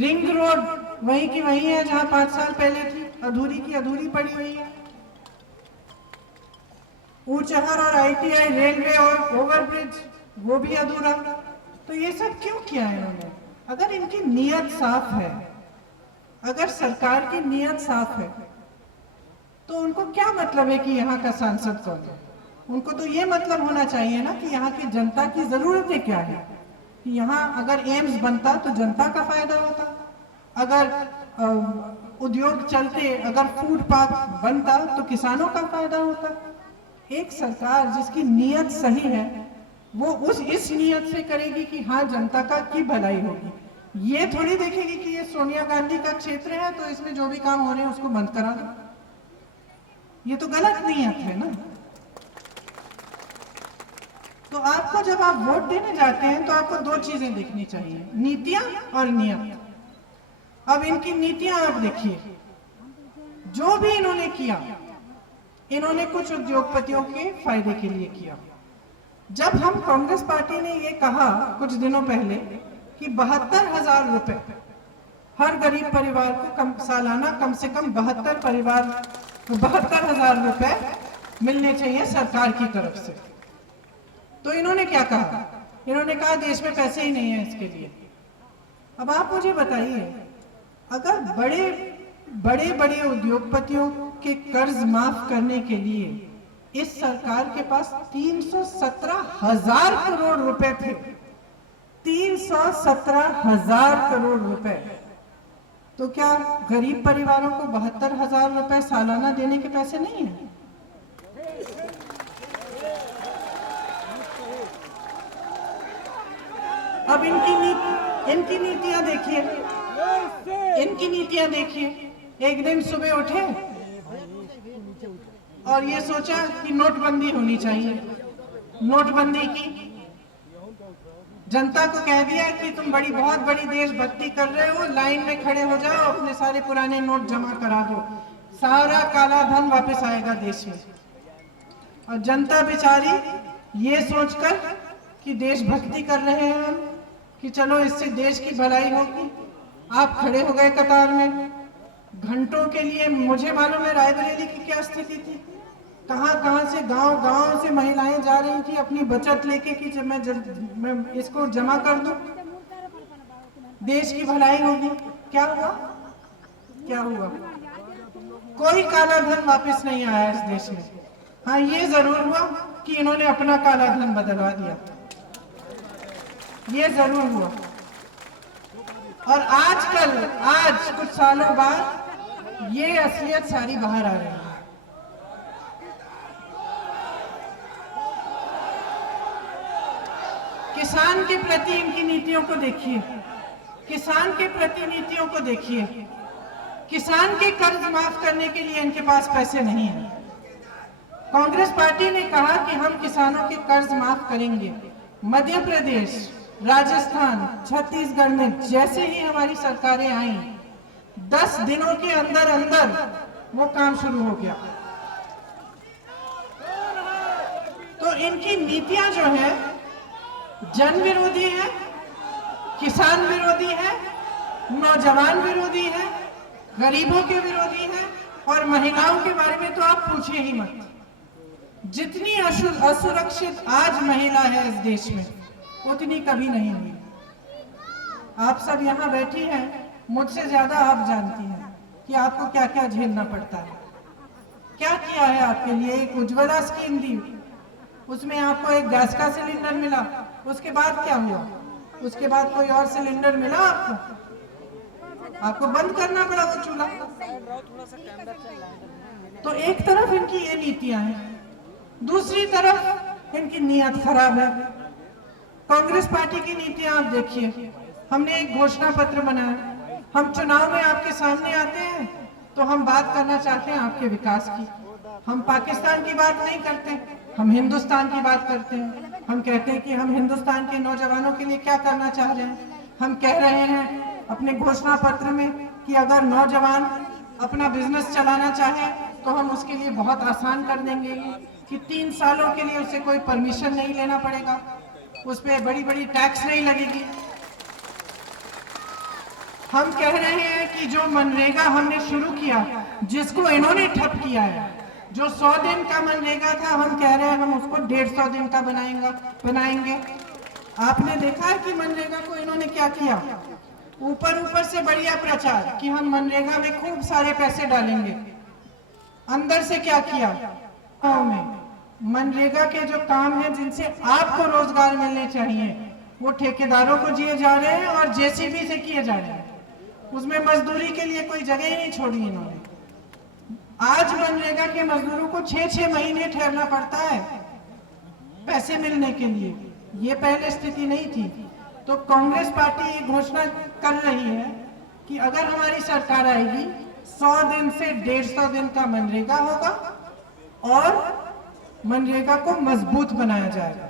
Ring road वही की वही है जहां 5 साल पहले थी, अधूरी की अधूरी पड़ी हुई है। ऊंचहर और आईटीआई रेलवे और ओवरब्रिज वो भी अधूरा। तो ये सब क्यों किया है इन्होंने? अगर इनकी नीयत साफ है, अगर सरकार की नीयत साफ है, तो उनको क्या मतलब है कि यहाँ का सांसद कौन है? उनको तो ये मतलब होना चाहिए ना कि यहाँ की जनता की जरूरतें क्या है। कि यहाँ अगर एम्स बनता तो जनता का फायदा होता, अगर उद्योग चलते, अगर फूड पार्क बनता तो किसानों का फायदा होता। एक सरकार जिसकी नीयत सही है वो इस नीयत से करेगी कि हाँ जनता का की भलाई होगी। ये थोड़ी देखेगी कि ये सोनिया गांधी का क्षेत्र है तो इसमें जो भी काम हो रहे हैं उसको बंद करा दो। ये तो गलत नीयत है ना। तो आपको जब आप वोट देने जाते हैं तो आपको दो चीजें देखनी चाहिए, नीतियां और नियत। अब इनकी नीतियां आप देखिए, जो भी इन्होंने किया, इन्होंने कुछ उद्योगपतियों के फायदे के लिए किया। जब हम कांग्रेस पार्टी ने ये कहा कुछ दिनों पहले कि 72,000 रुपए हर गरीब परिवार को सालाना कम से कम 72,000 रुपए मिलने चाहिए सरकार की तरफ से, तो इन्होंने क्या कहा? इन्होंने कहा देश में पैसे ही नहीं है इसके लिए। अब आप मुझे बताइए, अगर बड़े बड़े उद्योगपतियों के कर्ज माफ करने के लिए इस सरकार के पास 317,000 करोड़ रुपए थे, 317,000 करोड़ रुपए, तो क्या गरीब परिवारों को 72,000 रुपए सालाना देने के पैसे नहीं है? अब इनकी नीतियां देखिए, इनकी नीतियां देखिए। एक दिन सुबह उठे और ये सोचा कि नोटबंदी होनी चाहिए। नोटबंदी की, जनता को कह दिया कि तुम बहुत बड़ी देशभक्ति कर रहे हो, लाइन में खड़े हो जाओ, अपने सारे पुराने नोट जमा करा दो, सारा काला धन वापस आएगा देश में। और जनता बेचारी ये सोचकर कि देशभक्ति कर रहे हैं हम, कि चलो इससे देश की भलाई होगी, आप खड़े हो गए कतार में घंटों के लिए। मुझे मालूम है रायबरेली की क्या स्थिति थी, कहां से गांव से महिलाएं जा रही थी अपनी बचत लेके कि जब मैं इसको जमा कर दूं, देश की भलाई होगी। क्या हुआ? कोई काला धन वापस नहीं आया इस देश में। हाँ, ये जरूर हुआ कि इन्होंने अपना काला धन बदलवा दिया, ये जरूर हुआ। और आज कुछ सालों बाद ये असलियत सारी बाहर आ रही है। किसान के प्रति इनकी नीतियों को देखिए, किसान के प्रति नीतियों को देखिए। किसान के कर्ज माफ करने के लिए इनके पास पैसे नहीं है। कांग्रेस पार्टी ने कहा कि हम किसानों के कर्ज माफ करेंगे। मध्य प्रदेश, राजस्थान, छत्तीसगढ़ में जैसे ही हमारी सरकारें आई, 10 दिनों के अंदर वो काम शुरू हो गया। तो इनकी नीतियां जो है जन विरोधी है, किसान विरोधी है, नौजवान विरोधी है, गरीबों के विरोधी है, और महिलाओं के बारे में तो आप पूछिए ही मत। जितनी असुरक्षित आज महिला है इस देश में उतनी कभी नहीं हुई। आप सब यहाँ बैठी हैं, मुझसे ज्यादा आप जानती हैं कि आपको क्या क्या झेलना पड़ता है। क्या किया है आपके लिए? एक उज्ज्वला स्कीम दी, उसमें आपको एक गैस का सिलेंडर मिला, उसके बाद क्या हुआ? उसके बाद कोई और सिलेंडर मिला आपको बंद करना पड़ा वो चूल्हा। तो एक तरफ इनकी ये नीतियां हैं, दूसरी तरफ इनकी नीयत खराब है। कांग्रेस पार्टी की नीतियां आप देखिए। हमने एक घोषणा पत्र बनाया, हम चुनाव में आपके सामने आते हैं तो हम बात करना चाहते हैं आपके विकास की। हम पाकिस्तान की बात नहीं करते, हम हिंदुस्तान की बात करते हैं। हम कहते हैं कि हम हिंदुस्तान के नौजवानों के लिए क्या करना चाह रहे हैं। हम कह रहे हैं अपने घोषणा पत्र में कि अगर नौजवान अपना बिजनेस चलाना चाहे तो हम उसके लिए बहुत आसान कर देंगे कि 3 सालों के लिए उसे कोई परमिशन नहीं लेना पड़ेगा, उस पर बड़ी टैक्स नहीं लगेगी। हम कह रहे हैं कि जो मनरेगा हमने शुरू किया, जिसको इन्होंने ठप किया है, जो 100 दिन का मनरेगा था, हम कह रहे हैं हम उसको 150 दिन का बनाएंगे। आपने देखा है कि मनरेगा को इन्होंने क्या किया? ऊपर से बढ़िया प्रचार कि हम मनरेगा में खूब सारे पैसे डालेंगे। अंदर से क्या किया? गाँव में मनरेगा के जो काम है जिनसे आपको रोजगार मिलने चाहिए, वो ठेकेदारों को दिए जा रहे हैं और जेसीबी से किए जा रहे हैं। उसमें मजदूरी के लिए कोई जगह ही नहीं छोड़ी इन्होंने। आज मनरेगा के मजदूरों को 6-6 महीने ठहरना पड़ता है पैसे मिलने के लिए। ये पहले स्थिति नहीं थी। तो कांग्रेस पार्टी ये घोषणा कर रही है कि अगर हमारी सरकार आएगी 100 दिन से 150 दिन का मनरेगा होगा और मनरेगा को मजबूत बनाया जाएगा।